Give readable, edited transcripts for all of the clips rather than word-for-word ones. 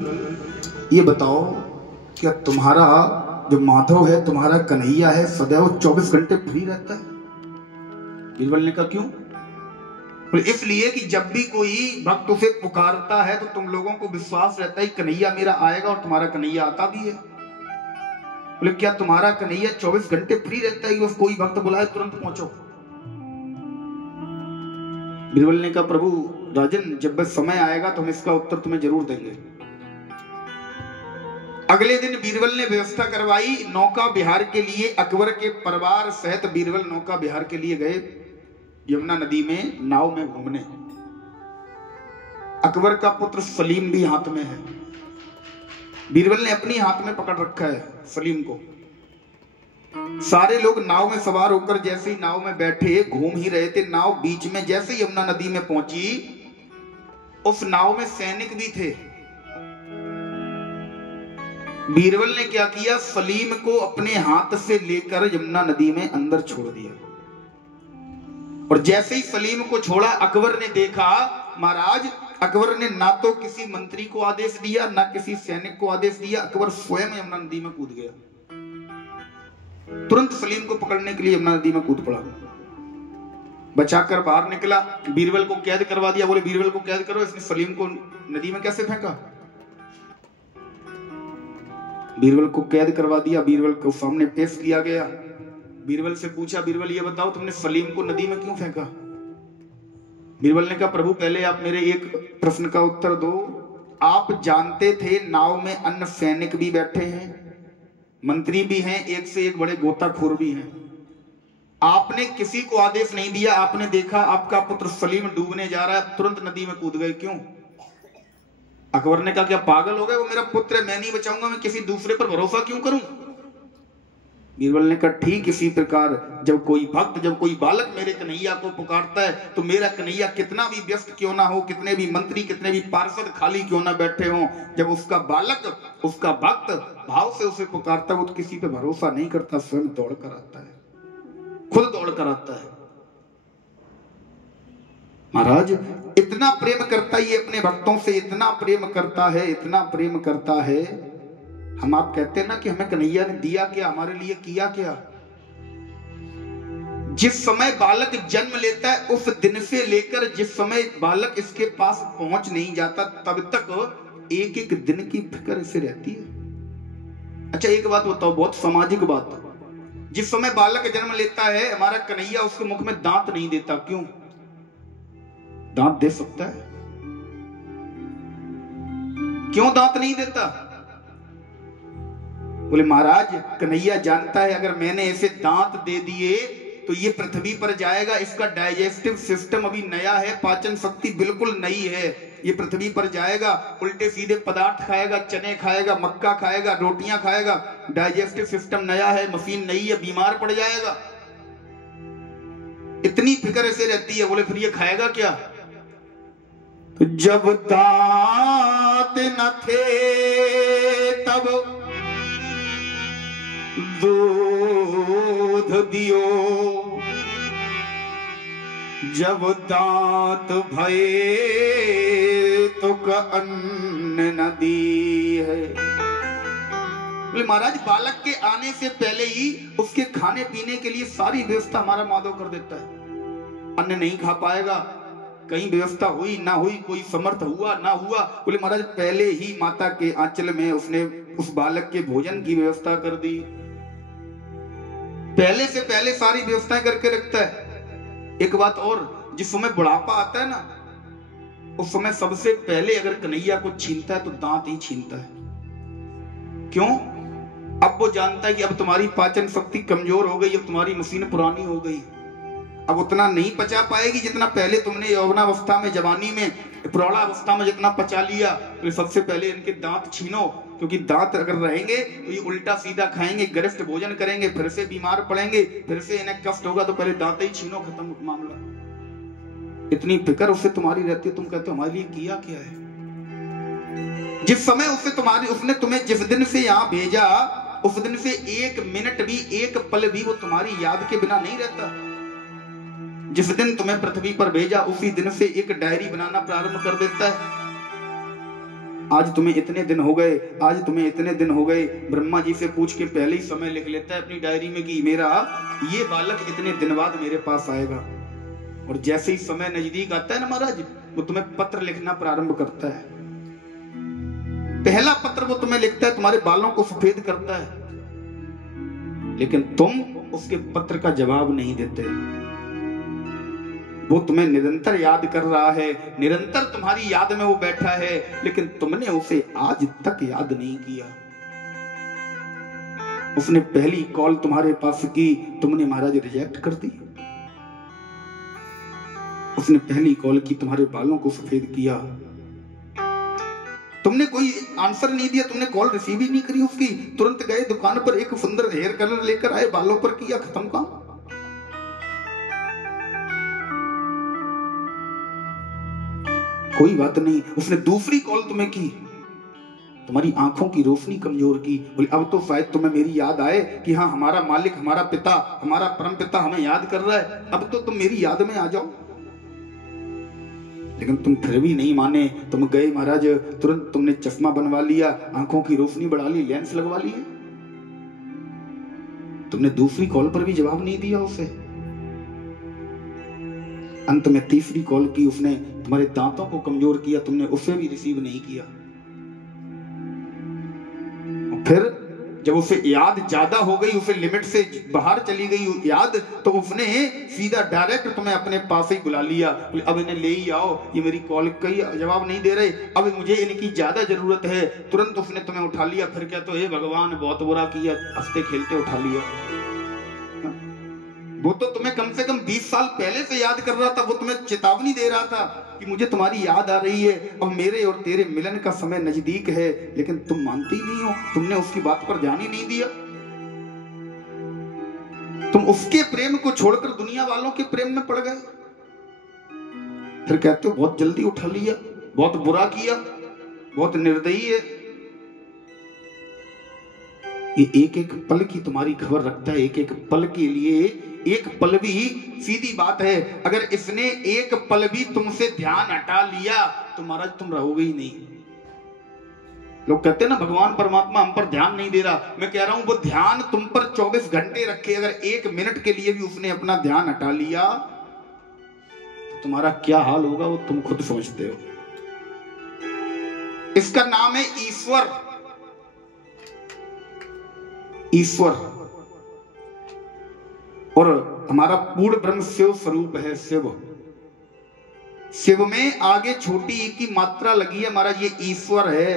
ये बताओ, क्या तुम्हारा जो माधव है, तुम्हारा कन्हैया है, सदैव 24 घंटे फ्री रहता है? बीरबल ने कहा क्यों? बोले इसलिए कि जब भी कोई भक्त उसे पुकारता है तो तुम लोगों को विश्वास रहता है कन्हैया मेरा आएगा, और तुम्हारा कन्हैया आता भी है। बोले क्या तुम्हारा कन्हैया 24 घंटे फ्री रहता है कि बस कोई भक्त बुलाए तुरंत पहुंचो? बीरबल ने कहा प्रभु राजन, जब बस समय आएगा तो हम इसका उत्तर तुम्हें जरूर देंगे। अगले दिन बीरबल ने व्यवस्था करवाई नौका विहार के लिए। अकबर के परिवार सहित बीरबल नौका विहार के लिए गए यमुना नदी में नाव में घूमने। अकबर का पुत्र सलीम भी हाथ में है। बीरबल ने अपनी हाथ में पकड़ रखा है सलीम को। सारे लोग नाव में सवार होकर जैसे ही नाव में बैठे घूम ही रहे थे। नाव बीच में जैसे यमुना नदी में पहुंची, उस नाव में सैनिक भी थे। बीरबल ने क्या किया, सलीम को अपने हाथ से लेकर यमुना नदी में अंदर छोड़ दिया। और जैसे ही सलीम को छोड़ा, अकबर ने देखा, महाराज अकबर ने ना तो किसी मंत्री को आदेश दिया ना किसी सैनिक को आदेश दिया, अकबर स्वयं यमुना नदी में कूद गया। तुरंत सलीम को पकड़ने के लिए यमुना नदी में कूद पड़ा, बचाकर बाहर निकला। बीरबल को कैद करवा दिया। बोले बीरबल को कैद करो, इसने सलीम को नदी में कैसे फेंका? बीरबल को कैद करवा दिया। बीरबल को सामने पेश किया गया। बीरबल से पूछा, बीरबल ये बताओ तुमने सलीम को नदी में क्यों फेंका? बीरबल ने कहा प्रभु पहले आप मेरे एक प्रश्न का उत्तर दो। आप जानते थे नाव में अन्य सैनिक भी बैठे हैं, मंत्री भी हैं, एक से एक बड़े गोताखोर भी हैं। आपने किसी को आदेश नहीं दिया। आपने देखा आपका पुत्र सलीम डूबने जा रहा है, तुरंत नदी में कूद गए, क्यों? अकबर ने कहा क्या पागल हो गए? वो मेरा पुत्र है, मैं नहीं बचाऊंगा, मैं किसी दूसरे पर भरोसा क्यों करूं? बीरबल ने कहा ठीक इसी प्रकार जब कोई भक्त, जब कोई बालक मेरे कन्हैया को पुकारता है तो मेरा कन्हैया कितना भी व्यस्त क्यों ना हो, कितने भी मंत्री, कितने भी पार्षद खाली क्यों ना बैठे हों, जब उसका बालक, उसका भक्त भाव से उसे पुकारता है, वो तो किसी पे भरोसा नहीं करता, स्वयं दौड़ कर आता है, खुद दौड़ कर आता है। महाराज इतना प्रेम करता है ये अपने भक्तों से, इतना प्रेम करता है, इतना प्रेम करता है। हम आप कहते हैं ना कि हमें कन्हैया ने दिया क्या, हमारे लिए किया क्या? जिस समय बालक जन्म लेता है उस दिन से लेकर जिस समय बालक इसके पास पहुंच नहीं जाता तब तक एक एक दिन की फिक्र इसे रहती है। अच्छा एक बात बताओ, बहुत सामाजिक बात, जिस समय बालक जन्म लेता है हमारा कन्हैया उसके मुख में दांत नहीं देता, क्यों? दांत दे सकता है, क्यों दांत नहीं देता? बोले महाराज कन्हैया जानता है अगर मैंने इसे दांत दे दिए तो ये पृथ्वी पर जाएगा, इसका डाइजेस्टिव सिस्टम अभी नया है, पाचन शक्ति बिल्कुल नई है, ये पृथ्वी पर जाएगा, उल्टे सीधे पदार्थ खाएगा, चने खाएगा, मक्का खाएगा, रोटियां खाएगा, डाइजेस्टिव सिस्टम नया है, मशीन नई है, बीमार पड़ जाएगा। इतनी फिक्र ऐसे रहती है। बोले फिर ये खाएगा क्या? तो जब दांत न थे तब दूध दियो, जब दांत भये तो अन्न न दी है। बोले महाराज बालक के आने से पहले ही उसके खाने पीने के लिए सारी व्यवस्था हमारा माधव कर देता है। अन्न नहीं खा पाएगा, कहीं व्यवस्था हुई ना हुई, कोई समर्थ हुआ ना हुआ, बोले महाराज पहले ही माता के आंचल में उसने उस बालक के भोजन की व्यवस्था कर दी, पहले से पहले सारी व्यवस्थाएं करके रखता है। एक बात और, जिस समय बुढ़ापा आता है ना उस समय सबसे पहले अगर कन्हैया को छीनता है तो दांत ही छीनता है। क्यों? अब वो जानता है कि अब तुम्हारी पाचन शक्ति कमजोर हो गई, अब तुम्हारी मशीन पुरानी हो गई, अब उतना नहीं पचा पाएगी जितना पहले तुमने यौवनावस्था में, जवानी में, प्रौढ़ावस्था में जितना पचा लिया। तो सबसे पहले इनके दांत छीनो, क्योंकि दांत अगर रहेंगे तो ये उल्टा सीधा खाएंगे, गरिष्ठ भोजन करेंगे, फिर से बीमार पड़ेंगे, फिर से इन्हें कष्ट होगा, तो पहले दांत ही छीनो, खत्म मामला। इतनी फिक्र उससे तुम्हारी रहती है, तुम कहते हो हमारे लिए किया क्या है? जिस समय उसने तुम्हें जिस दिन से यहाँ भेजा उस दिन से एक मिनट भी, एक पल भी वो तुम्हारी याद के बिना नहीं रहता। जिस दिन तुम्हें पृथ्वी पर भेजा उसी दिन से एक डायरी बनाना प्रारंभ कर देता है। आज तुम्हें इतने दिन हो गए, आज तुम्हें इतने दिन हो गए। ब्रह्मा जी से पूछ के पहले ही समय लिख लेता है अपनी डायरी में कि मेरा ये बालक इतने दिन बाद मेरे पास आएगा। और जैसे ही समय नजदीक आता है ना महाराज, वो तुम्हें पत्र लिखना प्रारंभ करता है। पहला पत्र वो तुम्हें लिखता है, तुम्हारे बालों को सफेद करता है, लेकिन तुम उसके पत्र का जवाब नहीं देते। वो तुम्हें निरंतर याद कर रहा है, निरंतर तुम्हारी याद में वो बैठा है, लेकिन तुमने उसे आज तक याद नहीं किया। उसने पहली कॉल तुम्हारे पास की, तुमने महाराज रिजेक्ट कर दी। उसने पहली कॉल की, तुम्हारे बालों को सफेद किया, तुमने कोई आंसर नहीं दिया, तुमने कॉल रिसीव ही नहीं करी उसकी। तुरंत गए दुकान पर, एक सुंदर हेयर कलर लेकर आए, बालों पर किया, खत्म काम। कोई बात नहीं। उसने दूसरी कॉल तुम्हें की, तुम्हारी आंखों की रोशनी कमजोर की। बोले अब तो शायद तुम्हें मेरी याद आए कि हाँ, हमारा मालिक, हमारा पिता, हमारा परम पिता हमें याद कर रहा है, अब तो तुम मेरी याद में आ जाओ। लेकिन तुम फिर भी नहीं माने। तुम गए महाराज, तुरंत तुमने चश्मा बनवा लिया, आंखों की रोशनी बढ़ा ली, लेंस लगवा लिए। तुमने दूसरी कॉल पर भी जवाब नहीं दिया उसे। अंत में तीसरी कॉल की, उसने तुम्हारे दांतों को कमजोर किया, तुमने उसे भी रिसीव नहीं किया। फिर जब उसे याद ज्यादा हो गई, उसे लिमिट से बाहर चली गई याद, तो उसने सीधा डायरेक्ट तुम्हें अपने पास ही बुला लिया। अब इन्हें ले ही आओ, ये मेरी कॉल का जवाब नहीं दे रहे, अब मुझे इनकी ज्यादा जरूरत है। तुरंत उसने तुम्हें उठा लिया। फिर क्या, तो हे भगवान बहुत बुरा किया, हंसते खेलते उठा लिया। वो तो तुम्हें कम से कम 20 साल पहले से याद कर रहा था, वो तुम्हें चेतावनी दे रहा था कि मुझे तुम्हारी याद आ रही है, अब मेरे और तेरे मिलन का समय नजदीक है, लेकिन तुम मानते ही नहीं हो। तुमने उसकी बात पर ध्यान ही नहीं दिया। तुम उसके प्रेम को छोड़कर दुनिया वालों के प्रेम में पड़ गए। फिर कहते हो बहुत जल्दी उठा लिया, बहुत बुरा किया, बहुत निर्दयी है। ये एक एक पल की तुम्हारी खबर रखता है। एक एक पल के लिए, एक पल भी, सीधी बात है, अगर इसने एक पल भी तुमसे ध्यान हटा लिया तो महाराज तुम रहोगे ही नहीं। लोग कहते हैं ना भगवान परमात्मा हम पर ध्यान नहीं दे रहा। मैं कह रहा हूं वो ध्यान तुम पर 24 घंटे रखे, अगर 1 मिनट के लिए भी उसने अपना ध्यान हटा लिया तो तुम्हारा क्या हाल होगा वो तुम खुद सोचते हो। इसका नाम है ईश्वर। ईश्वर और हमारा पूर्ण ब्रह्म शिव स्वरूप है। शिव, शिव में आगे छोटी ई की मात्रा लगी है महाराज, ये ईश्वर है।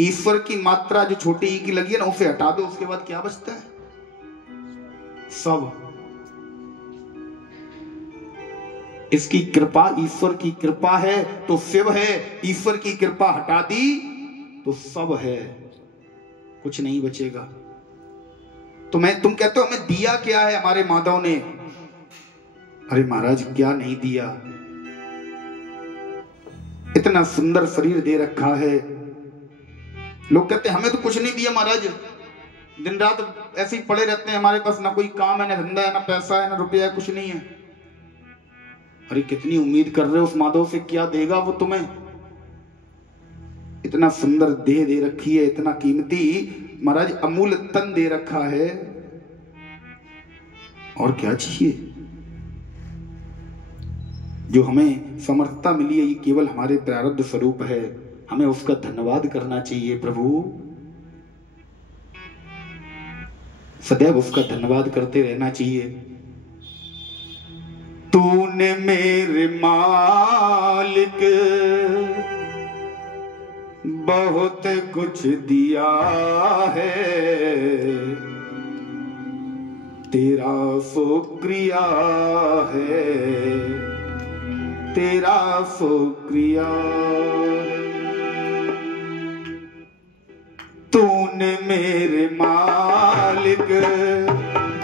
ईश्वर की मात्रा जो छोटी ई की लगी है ना, उसे हटा दो, उसके बाद क्या बचता है? सब। इसकी कृपा, ईश्वर की कृपा है तो शिव है, ईश्वर की कृपा हटा दी तो सब है, कुछ नहीं बचेगा। तुम कहते हो हमें दिया क्या है हमारे माधव ने? अरे महाराज क्या नहीं दिया, इतना सुंदर शरीर दे रखा है। लोग कहते हैं हमें तो कुछ नहीं दिया महाराज, दिन रात ऐसे ही पड़े रहते हैं, हमारे पास ना कोई काम है, ना धंधा है, ना पैसा है, ना रुपया है, कुछ नहीं है। अरे कितनी उम्मीद कर रहे हो उस माधव से, क्या देगा वो तुम्हें? इतना सुंदर देह दे रखी है, इतना कीमती महाराज अमूल्य तन दे रखा है, और क्या चाहिए? जो हमें समर्थता मिली है ये केवल हमारे प्रारब्ध स्वरूप है, हमें उसका धन्यवाद करना चाहिए। प्रभु सदैव उसका धन्यवाद करते रहना चाहिए। तूने मेरे मालिक बहुत कुछ दिया है, तेरा शुक्रिया है, तेरा शुक्रिया। तूने मेरे मालिक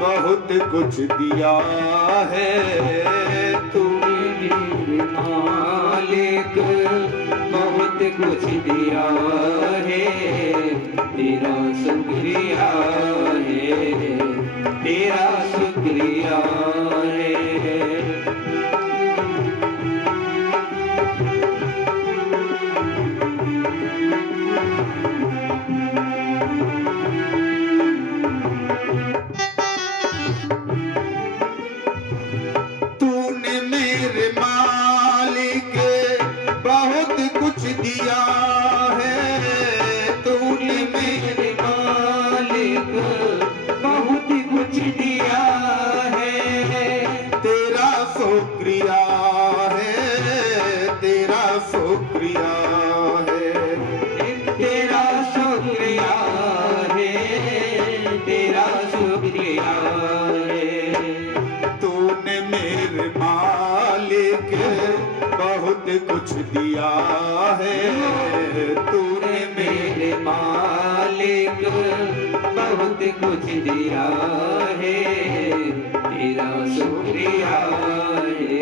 बहुत कुछ दिया है, तूने मेरे मालिक बहुत कुछ दिया है, तेरा शुक्रिया है, तेरा शुक्रिया है। कुछ दिया है तूने मेरे मालिक, बहुत कुछ दिया है, तेरा शुक्रिया है,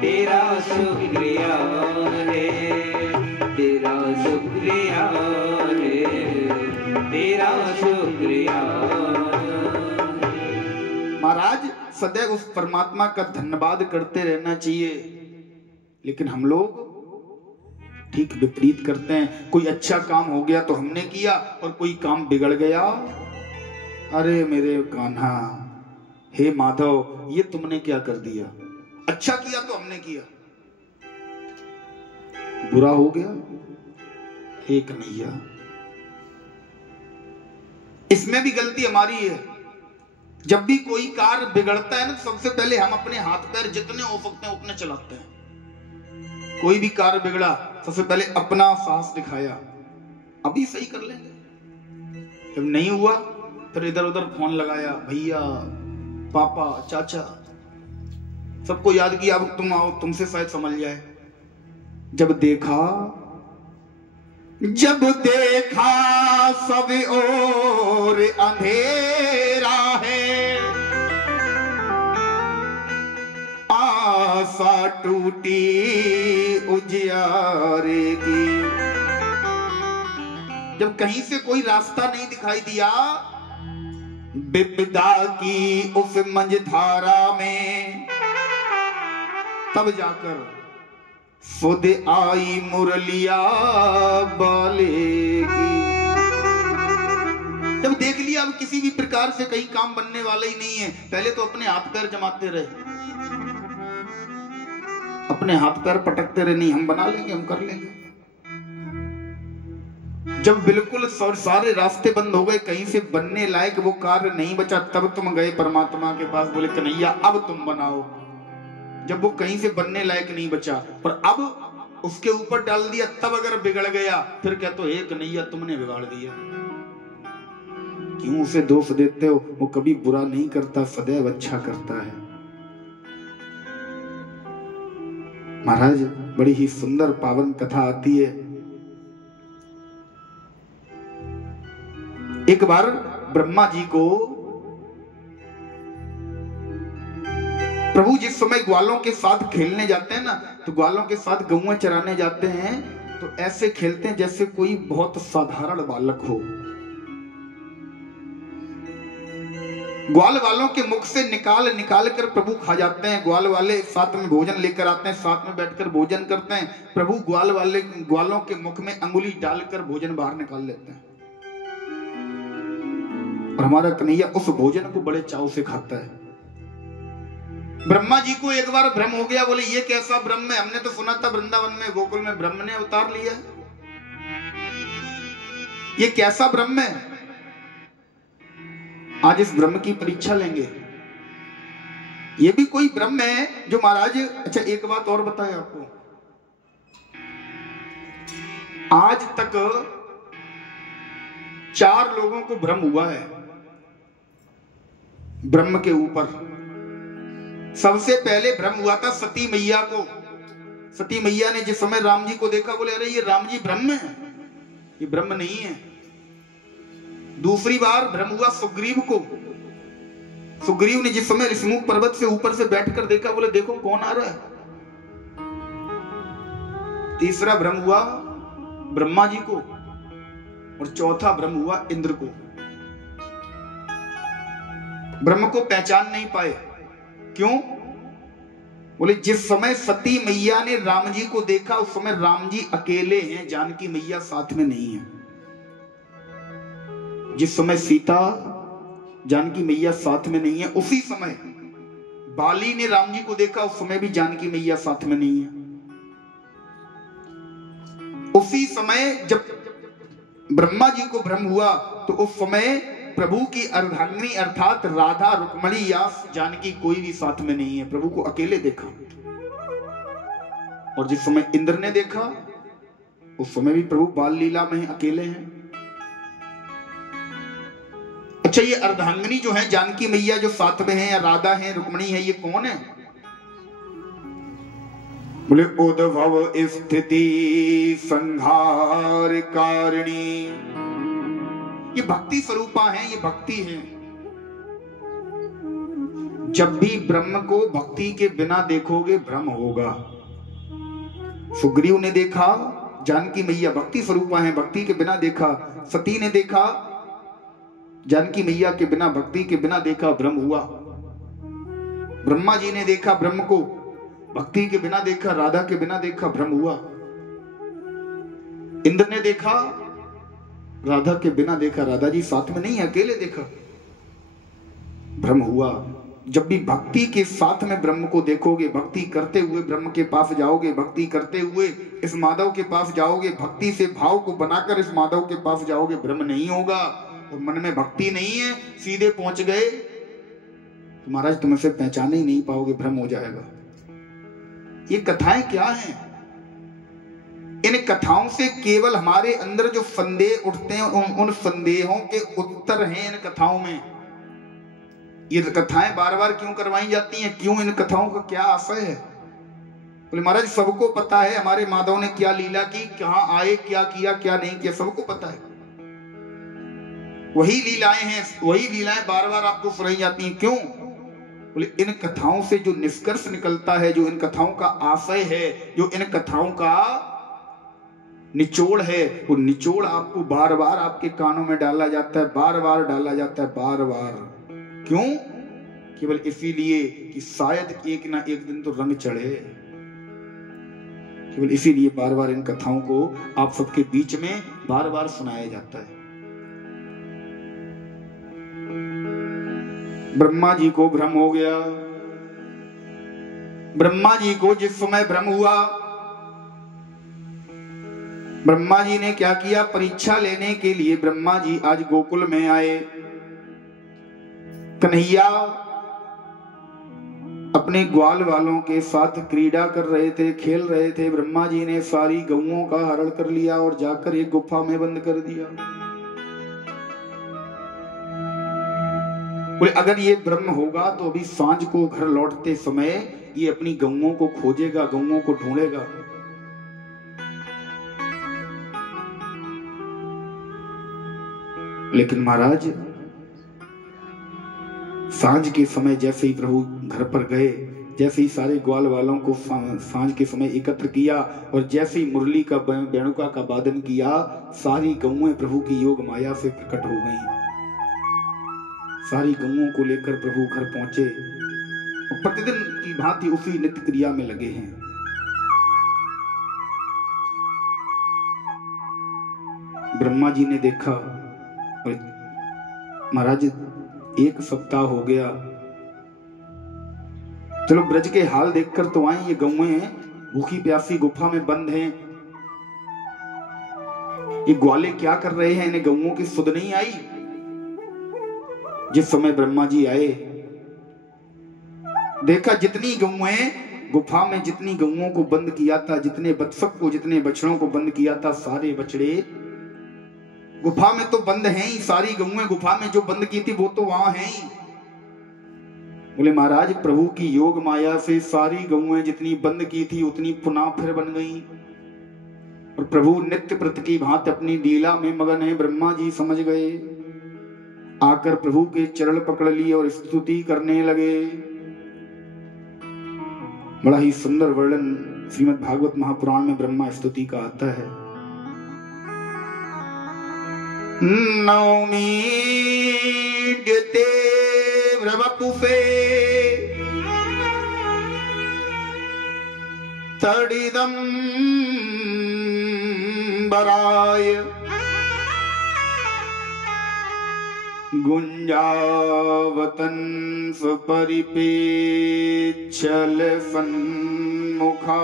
तेरा शुक्रिया है, तेरा शुक्रिया है, तेरा शुक्रिया। महाराज सदैव उस परमात्मा का धन्यवाद करते रहना चाहिए, लेकिन हम लोग ठीक विपरीत करते हैं। कोई अच्छा काम हो गया तो हमने किया, और कोई काम बिगड़ गया, अरे मेरे कान्हा, हे माधव, ये तुमने क्या कर दिया। अच्छा किया तो हमने किया, बुरा हो गया, हे कन्हैया। इसमें भी गलती हमारी है। जब भी कोई कार्य बिगड़ता है ना, सबसे पहले हम अपने हाथ पैर जितने हो सकते हैं उतने चलाते हैं। कोई भी कार्य बिगड़ा, सबसे पहले अपना साहस दिखाया, अभी सही कर लेंगे। जब नहीं हुआ फिर इधर उधर फोन लगाया, भैया, पापा, चाचा, सबको याद किया, अब तुम आओ, तुमसे शायद समझ जाए। जब देखा सब और अंधेरा है, आशा टूटी उजियारे की। जब कहीं से कोई रास्ता नहीं दिखाई दिया, विपदा की उस मंझधारा में, तब जाकर सुध आई मुरलिया बालेगी। जब देख लिया अब किसी भी प्रकार से कहीं काम बनने वाला ही नहीं है, पहले तो अपने हाथ पैर जमाते रहे, अपने हाथ पैर पटकते रहे, नहीं हम बना लेंगे, हम कर लेंगे। जब बिल्कुल सारे रास्ते बंद हो गए, कहीं से बनने लायक वो कार्य नहीं बचा, तब तुम गए परमात्मा के पास, बोले कन्हैया अब तुम बनाओ। जब वो कहीं से बनने लायक नहीं बचा, पर अब उसके ऊपर डाल दिया, तब अगर बिगड़ गया फिर क्या, तो हे कन्हैया तुमने बिगाड़ दिया। क्यों उसे दोष देते हो? वो कभी बुरा नहीं करता, सदैव अच्छा करता है। महाराज बड़ी ही सुंदर पावन कथा आती है। एक बार ब्रह्मा जी को प्रभु जिस समय ग्वालों के साथ खेलने जाते हैं ना, तो ग्वालों के साथ गौएं चराने जाते हैं, तो ऐसे खेलते हैं जैसे कोई बहुत साधारण बालक हो। ग्वाल वालों के मुख से निकाल कर प्रभु खा जाते हैं। ग्वाल वाले साथ में भोजन लेकर आते हैं, साथ में बैठकर भोजन करते हैं। प्रभु ग्वालों के मुख में अंगुली डालकर भोजन बाहर निकाल लेते हैं, और हमारा कन्हैया उस भोजन को बड़े चाव से खाता है। ब्रह्मा जी को एक बार भ्रम हो गया, बोले ये कैसा ब्रह्म है, हमने तो सुना था वृंदावन में गोकुल में ब्रह्म ने अवतार लिया, ये कैसा ब्रह्म है। आज इस ब्रह्म की परीक्षा लेंगे। ये भी कोई ब्रह्म है जो महाराज। अच्छा एक बात और बताएं आपको, आज तक 4 लोगों को भ्रम हुआ है ब्रह्म के ऊपर। सबसे पहले भ्रम हुआ था सती मैया को। सती मैया ने जिस समय राम जी को देखा, बोले अरे ये राम जी ब्रह्म है, ये ब्रह्म नहीं है। दूसरी बार भ्रम हुआ सुग्रीव को। सुग्रीव ने जिस समय ऋषिमुख पर्वत से ऊपर से बैठकर देखा, बोले देखो कौन आ रहा है। तीसरा भ्रम हुआ ब्रह्मा जी को, और चौथा भ्रम हुआ इंद्र को। ब्रह्म को पहचान नहीं पाए। क्यों? बोले जिस समय सती मैया ने राम जी को देखा, उस समय राम जी अकेले हैं, जानकी मैया साथ में नहीं है। जिस समय सीता जानकी मैया साथ में नहीं है, उसी समय बाली ने राम जी को देखा, उस समय भी जानकी मैया साथ में नहीं है। उसी समय जब ब्रह्मा जी को भ्रम हुआ, तो उस समय प्रभु की अर्धांगिनी अर्थात राधा, रुक्मणी या जानकी कोई भी साथ में नहीं है, प्रभु को अकेले देखा। और जिस समय इंद्र ने देखा, उस समय भी प्रभु बाल लीला में अकेले हैं। अच्छा ये अर्धांगिनी जो है, जानकी मैया जो साथ में है, या राधा है, रुक्मणी है, ये कौन है? बोले उद्भव स्थिति संहार कारिणी, ये भक्ति स्वरूपा है, ये भक्ति है। जब भी ब्रह्म को भक्ति के बिना देखोगे भ्रम होगा। सुग्रीव ने देखा जानकी मैया भक्ति स्वरूपा है, भक्ति के बिना देखा। सती ने देखा जानकी मैया के बिना, भक्ति के बिना देखा, भ्रम हुआ। ब्रह्मा जी ने देखा ब्रह्म को, भक्ति के बिना देखा, राधा के बिना देखा, भ्रम हुआ। इंद्र ने देखा राधा के बिना देखा, राधा जी साथ में नहीं, अकेले देखा, भ्रम हुआ। जब भी भक्ति के साथ में ब्रह्म को देखोगे, भक्ति करते हुए ब्रह्म के पास जाओगे, भक्ति करते हुए इस माधव के पास जाओगे, भक्ति से भाव को बनाकर इस माधव के पास जाओगे, भ्रम नहीं होगा। और मन में भक्ति नहीं है, सीधे पहुंच गए तो महाराज तुम इसे पहचाने ही नहीं पाओगे, भ्रम हो जाएगा। ये कथाएं क्या हैं? इन कथाओं से केवल हमारे अंदर जो संदेह उठते हैं उन संदेहों के उत्तर हैं इन कथाओं में। ये कथाएं बार बार क्यों करवाई जाती हैं? क्यों? इन कथाओं का क्या आशय है? बोले महाराज सबको पता है हमारे माधव ने क्या लीला की, कहां आए, क्या किया, क्या नहीं किया, सबको पता है। वही लीलाएं हैं, वही लीलाएं बार बार आपको सुनाई जाती हैं। क्यों? बोले इन कथाओं से जो निष्कर्ष निकलता है, जो इन कथाओं का आशय है, जो इन कथाओं का निचोड़ है, वो निचोड़ आपको बार बार आपके कानों में डाला जाता है, बार बार डाला जाता है, बार बार। क्यों? केवल इसीलिए कि शायद एक ना एक दिन तो रंग चढ़े। केवल इसीलिए बार बार इन कथाओं को आप सबके बीच में बार बार सुनाया जाता है। ब्रह्मा जी को भ्रम हो गया। ब्रह्मा जी को जिस समय भ्रम हुआ, ब्रह्मा जी ने क्या किया? परीक्षा लेने के लिए ब्रह्मा जी आज गोकुल में आए। कन्हैया अपने ग्वाल वालों के साथ क्रीड़ा कर रहे थे, खेल रहे थे। ब्रह्मा जी ने सारी गौओं का हरण कर लिया और जाकर एक गुफा में बंद कर दिया। बोले अगर ये ब्रह्म होगा तो अभी सांझ को घर लौटते समय ये अपनी गौओं को खोजेगा, गौओं को ढूंढेगा। लेकिन महाराज सांझ के समय जैसे ही प्रभु घर पर गए, जैसे ही सारे ग्वाल वालों को सांझ के समय एकत्र किया और जैसे ही मुरली का वेणुका का वादन किया, सारी गौएं प्रभु की योग माया से प्रकट हो गईं। सारी गौओं को लेकर प्रभु घर पहुंचे और प्रतिदिन की भांति उसी नित्य क्रिया में लगे हैं। ब्रह्मा जी ने देखा, महाराज एक सप्ताह हो गया, चलो ब्रज के हाल देखकर तो आए। ये गौएं भूखी प्यासी गुफा में बंद हैं, ये ग्वाले क्या कर रहे हैं? इन्हें गौओं की सुध नहीं आई। जिस समय ब्रह्मा जी आए, देखा जितनी गौएं गुफा में, जितनी गौओं को बंद किया था, जितने बत्सक को, जितने बछड़ों को बंद किया था, सारे बछड़े गुफा में तो बंद हैं ही। सारी गौएं गुफा में जो बंद की थी वो तो वहां हैं ही। बोले महाराज प्रभु की योग माया से सारी गौएं जितनी बंद की थी उतनी पुनः फिर बन गई और प्रभु नित्य प्रति की भांति अपनी लीला में मगन है। ब्रह्मा जी समझ गए, आकर प्रभु के चरण पकड़ लिए और स्तुति करने लगे। बड़ा ही सुंदर वर्णन श्रीमद् भागवत महापुराण में ब्रह्मा स्तुति का आता है। नौमी द्यते वपुफे तड़िदम बराय गुंजावतन परिपेक्षल सन्मुखाय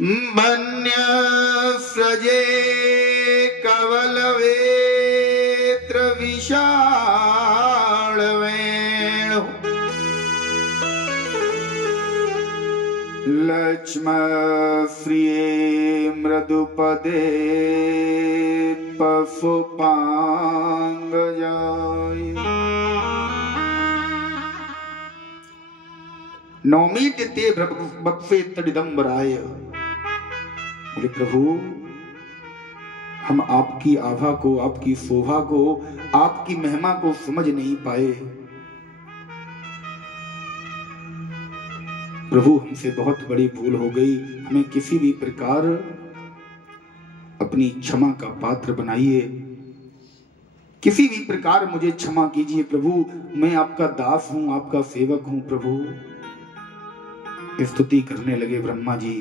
मन्य सजे कवल वेत्र विशाल वेणु लक्ष्मण श्रिये मृदुपदे पशुपांग जाय। नौमीट ते बप्पे तडिदंबराय। बोले प्रभु, हम आपकी आभा को, आपकी शोभा को, आपकी महिमा को समझ नहीं पाए। प्रभु, हमसे बहुत बड़ी भूल हो गई, हमें किसी भी प्रकार अपनी क्षमा का पात्र बनाइए, किसी भी प्रकार मुझे क्षमा कीजिए प्रभु, मैं आपका दास हूं, आपका सेवक हूं। प्रभु स्तुति करने लगे ब्रह्मा जी,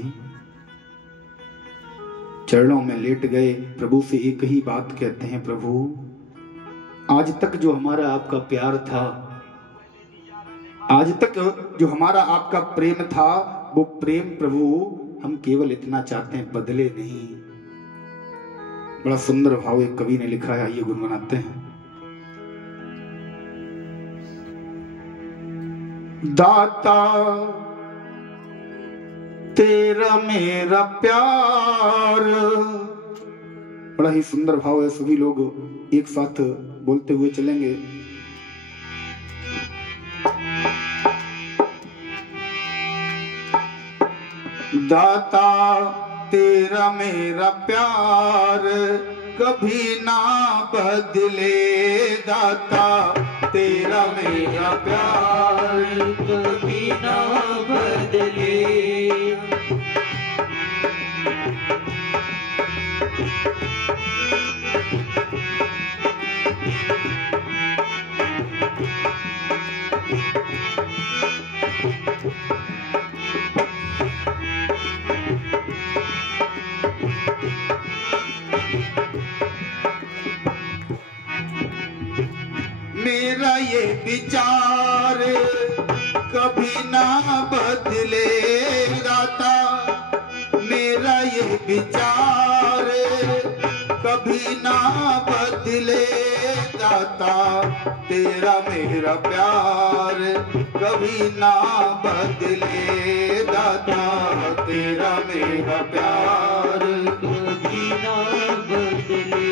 चरणों में लेट गए, प्रभु से एक ही बात कहते हैं, प्रभु आज तक जो हमारा आपका प्यार था, आज तक जो हमारा आपका प्रेम था, वो प्रेम प्रभु हम केवल इतना चाहते हैं, बदले नहीं। बड़ा सुंदर भाव एक कवि ने लिखा है, आइए गुनगुनाते हैं। दाता तेरा मेरा प्यार, बड़ा ही सुंदर भाव है, सभी लोग एक साथ बोलते हुए चलेंगे। दाता तेरा मेरा प्यार कभी ना बदले, दाता तेरा मेरा प्यार कभी ना बदले। मेरा ये विचार कभी ना बदले, दाता मेरा ये विचार कभी ना बदले, दाता तेरा मेरा प्यार कभी ना बदले, दाता तेरा मेरा प्यार कभी ना बदले।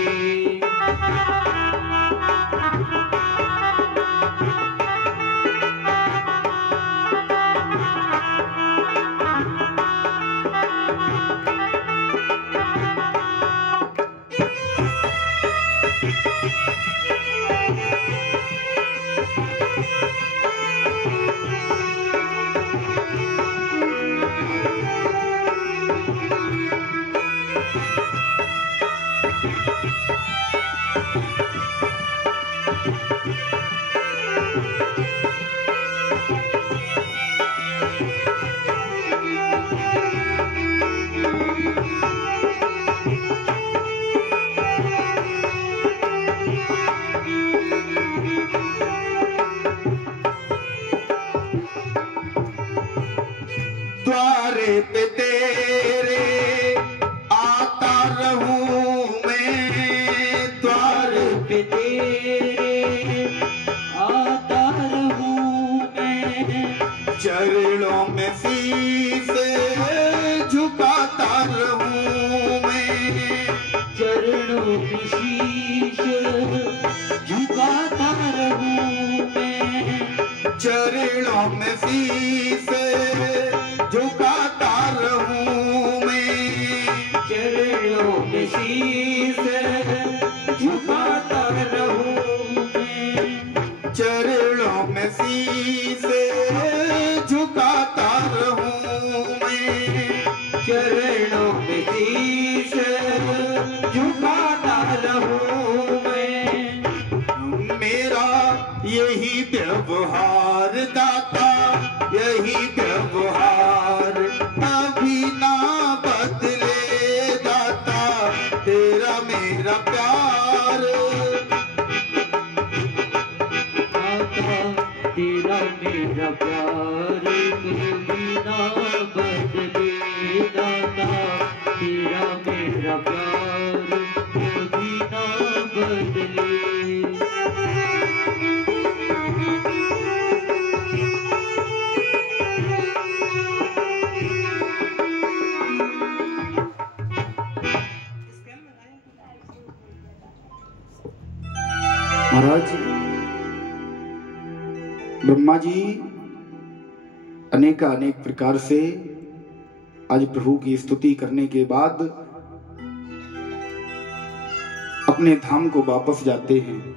द्वारे पे तेरे आता रहूं मैं, द्वारे पे तेरे आता रहूं मैं, चरणों में शीश झुकाता रहूं मैं, चरणों में शीश झुकाता रहूं मैं, चरणों में शीश झुकाता रहूं मैं, चरणों में शीश झुकाता रहूं मैं, चरणों में शीश झुकाता रहूं मैं, चरणों में शीश झुकाता रहूं मैं। मेरा यही व्यवहार दाता, यही व्यवहार कभी ना बदले, दाता तेरा मेरा प्यार, दाता तेरा मेरा प्यार कभी ना बदले, दाता तेरा मेरा प्यार कभी ना बदले। महाराज ब्रह्मा जी अनेक प्रकार से आज प्रभु की स्तुति करने के बाद अपने धाम को वापस जाते हैं।